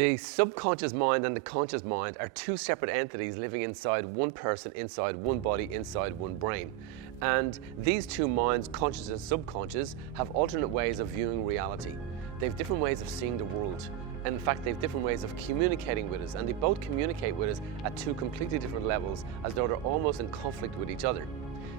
The subconscious mind and the conscious mind are two separate entities living inside one person, inside one body, inside one brain. And these two minds, conscious and subconscious, have alternate ways of viewing reality. They have different ways of seeing the world. And in fact, they have different ways of communicating with us. And they both communicate with us at two completely different levels, as though they're almost in conflict with each other.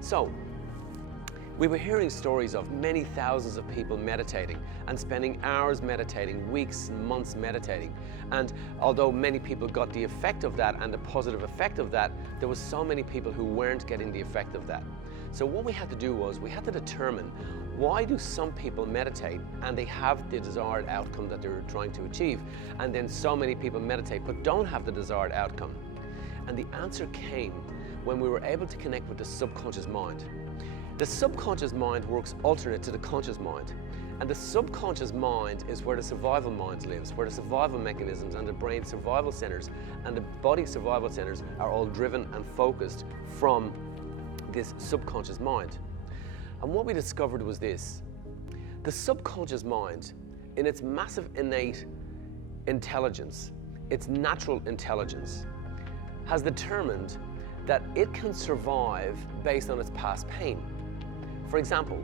So, we were hearing stories of many thousands of people meditating and spending hours meditating, weeks and months meditating. And although many people got the effect of that and the positive effect of that, there was so many people who weren't getting the effect of that. So what we had to do was we had to determine, why do some people meditate and they have the desired outcome that they're trying to achieve, and then so many people meditate but don't have the desired outcome? And the answer came when we were able to connect with the subconscious mind. The subconscious mind works alternate to the conscious mind. And the subconscious mind is where the survival mind lives, where the survival mechanisms and the brain survival centers and the body survival centers are all driven and focused from this subconscious mind. And what we discovered was this: the subconscious mind, in its massive innate intelligence, its natural intelligence, has determined that it can survive based on its past pain. For example,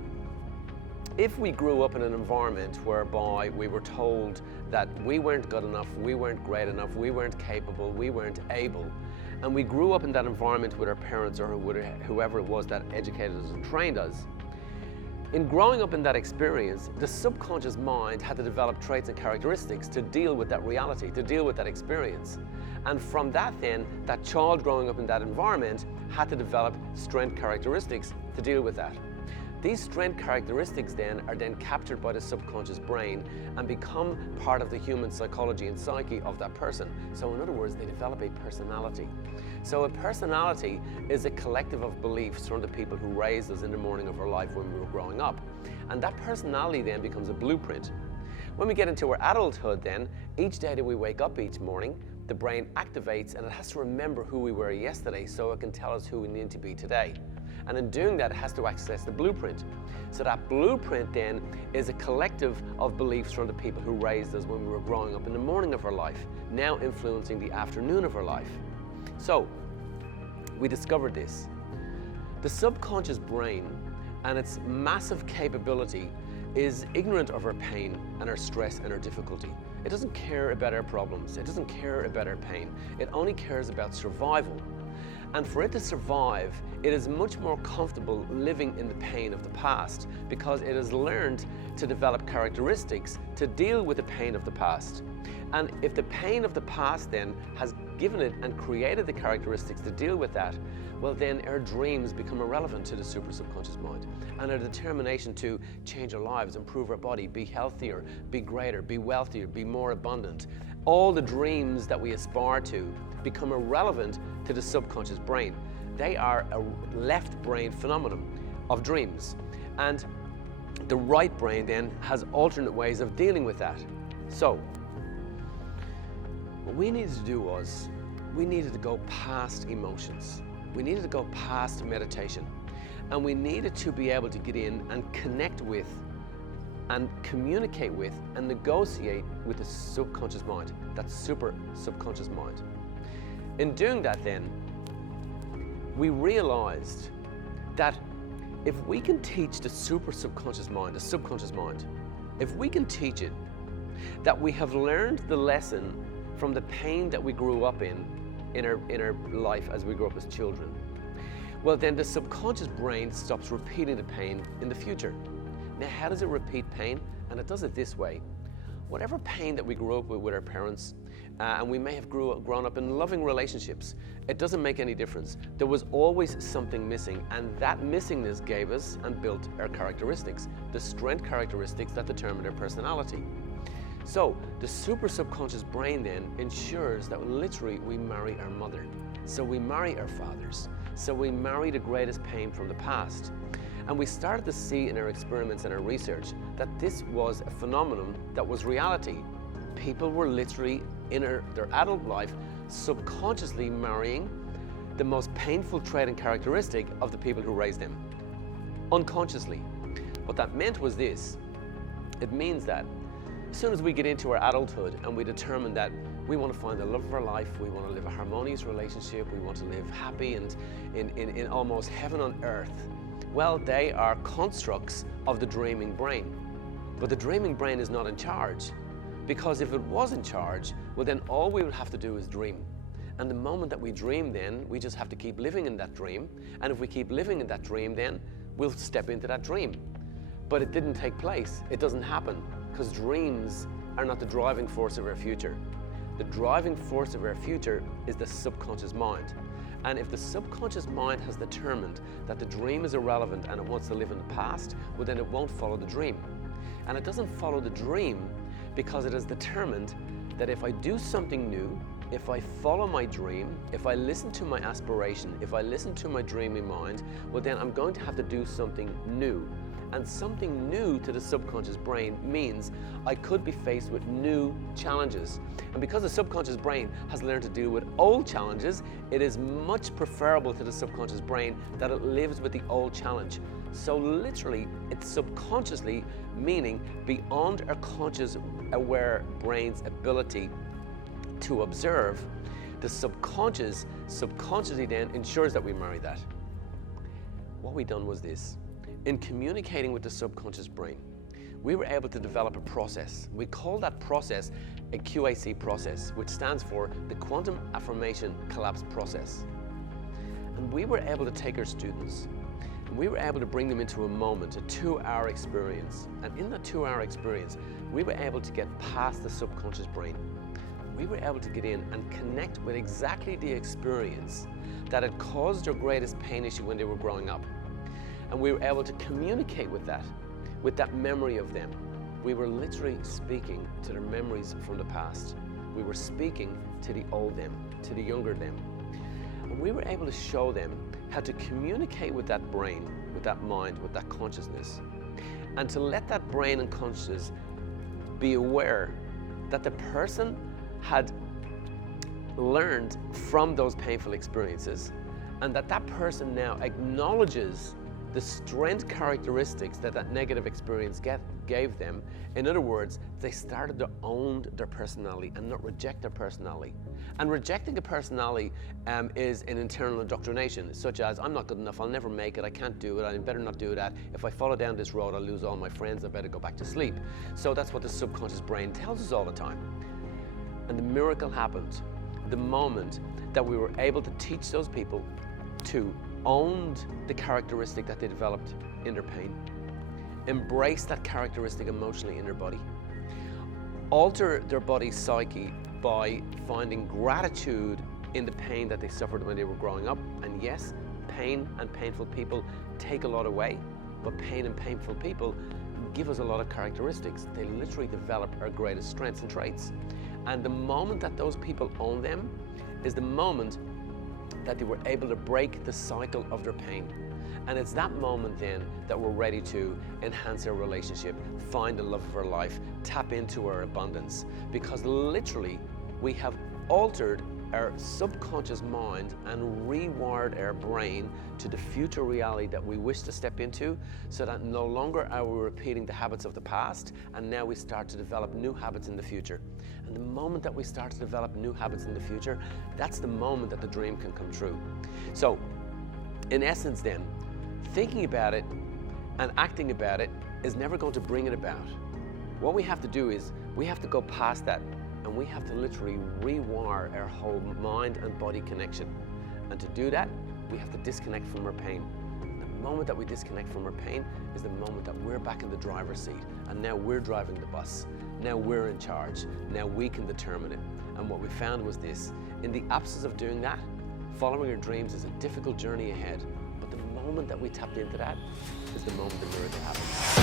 if we grew up in an environment whereby we were told that we weren't good enough, we weren't great enough, we weren't capable, we weren't able, and we grew up in that environment with our parents or whoever it was that educated us and trained us, in growing up in that experience, the subconscious mind had to develop traits and characteristics to deal with that reality, to deal with that experience. And from that then, that child growing up in that environment had to develop strength characteristics to deal with that. These strength characteristics then are captured by the subconscious brain and become part of the human psychology and psyche of that person. So in other words, they develop a personality. So a personality is a collective of beliefs from the people who raised us in the morning of our life when we were growing up. And that personality then becomes a blueprint. When we get into our adulthood then, each day that we wake up each morning, the brain activates and it has to remember who we were yesterday so it can tell us who we need to be today. And in doing that, it has to access the blueprint. So that blueprint then is a collective of beliefs from the people who raised us when we were growing up in the morning of our life, now influencing the afternoon of our life. So, we discovered this. The subconscious brain and its massive capability is ignorant of our pain and our stress and our difficulty. It doesn't care about our problems. It doesn't care about our pain. It only cares about survival. And for it to survive, it is much more comfortable living in the pain of the past because it has learned to develop characteristics to deal with the pain of the past. And if the pain of the past then has given it and created the characteristics to deal with that, well then our dreams become irrelevant to the super subconscious mind. And our determination to change our lives, improve our body, be healthier, be greater, be wealthier, be more abundant, all the dreams that we aspire to become irrelevant to the subconscious brain. They are a left brain phenomenon of dreams. And the right brain then has alternate ways of dealing with that. So, what we needed to do was, we needed to go past emotions. We needed to go past meditation. And we needed to be able to get in and connect with and communicate with and negotiate with the subconscious mind, that super subconscious mind. In doing that then, we realized that if we can teach the super subconscious mind, the subconscious mind, if we can teach it that we have learned the lesson from the pain that we grew up in our life as we grew up as children, well then the subconscious brain stops repeating the pain in the future. Now, how does it repeat pain? And it does it this way. Whatever pain that we grew up with our parents, and we may have grown up in loving relationships, it doesn't make any difference. There was always something missing, and that missingness gave us and built our characteristics, the strength characteristics that determine our personality. So the super subconscious brain then ensures that literally we marry our mother. So we marry our fathers. So we marry the greatest pain from the past. And we started to see in our experiments and our research that this was a phenomenon that was reality. People were literally in their adult life subconsciously marrying the most painful trait and characteristic of the people who raised them, unconsciously. What that meant was this: it means that As soon as we get into our adulthood and we determine that we want to find the love of our life, we want to live a harmonious relationship, we want to live happy and in almost heaven on earth, well, they are constructs of the dreaming brain. But the dreaming brain is not in charge, because if it was in charge, well then all we would have to do is dream. And the moment that we dream, then we just have to keep living in that dream. And if we keep living in that dream, then we'll step into that dream. But it didn't take place. It doesn't happen, because dreams are not the driving force of our future. The driving force of our future is the subconscious mind. And if the subconscious mind has determined that the dream is irrelevant and it wants to live in the past, well then it won't follow the dream. And it doesn't follow the dream because it has determined that if I do something new, if I follow my dream, if I listen to my aspiration, if I listen to my dreaming mind, well then I'm going to have to do something new. And something new to the subconscious brain means I could be faced with new challenges. And because the subconscious brain has learned to deal with old challenges, it is much preferable to the subconscious brain that it lives with the old challenge. So literally, it's subconsciously, meaning beyond our conscious aware brain's ability to observe, the subconsciously then ensures that we marry that. What we done was this. In communicating with the subconscious brain, we were able to develop a process. We call that process a QIC process, which stands for the Quantum Affirmation Collapse Process. And we were able to take our students and we were able to bring them into a moment, a 2-hour experience. And in that 2-hour experience, we were able to get past the subconscious brain. We were able to get in and connect with exactly the experience that had caused their greatest pain issue when they were growing up. And we were able to communicate with that memory of them. We were literally speaking to their memories from the past. We were speaking to the old them, to the younger them. And we were able to show them how to communicate with that brain, with that mind, with that consciousness, and to let that brain and consciousness be aware that the person had learned from those painful experiences, and that that person now acknowledges the strength characteristics that that negative experience gave them. In other words, they started to own their personality and not reject their personality. And rejecting a personality is an internal indoctrination, such as, I'm not good enough, I'll never make it, I can't do it, I better not do that. If I follow down this road, I'll lose all my friends, I better go back to sleep. So that's what the subconscious brain tells us all the time. And the miracle happened the moment that we were able to teach those people to own the characteristic that they developed in their pain, embrace that characteristic emotionally in their body, alter their body's psyche by finding gratitude in the pain that they suffered when they were growing up. And yes, pain and painful people take a lot away, but pain and painful people give us a lot of characteristics. They literally develop our greatest strengths and traits. And the moment that those people own them is the moment that they were able to break the cycle of their pain. And it's that moment then that we're ready to enhance our relationship, find the love of our life, tap into our abundance. Because literally, we have altered our subconscious mind and rewired our brain to the future reality that we wish to step into, so that no longer are we repeating the habits of the past, and now we start to develop new habits in the future. And the moment that we start to develop new habits in the future, that's the moment that the dream can come true. So, in essence then, thinking about it and acting about it is never going to bring it about. What we have to do is, we have to go past that, and we have to literally rewire our whole mind and body connection. And to do that, we have to disconnect from our pain. The moment that we disconnect from our pain is the moment that we're back in the driver's seat, and now we're driving the bus. Now we're in charge. Now we can determine it. And what we found was this: in the absence of doing that, following your dreams is a difficult journey ahead. But the moment that we tapped into that is the moment the miracle happens.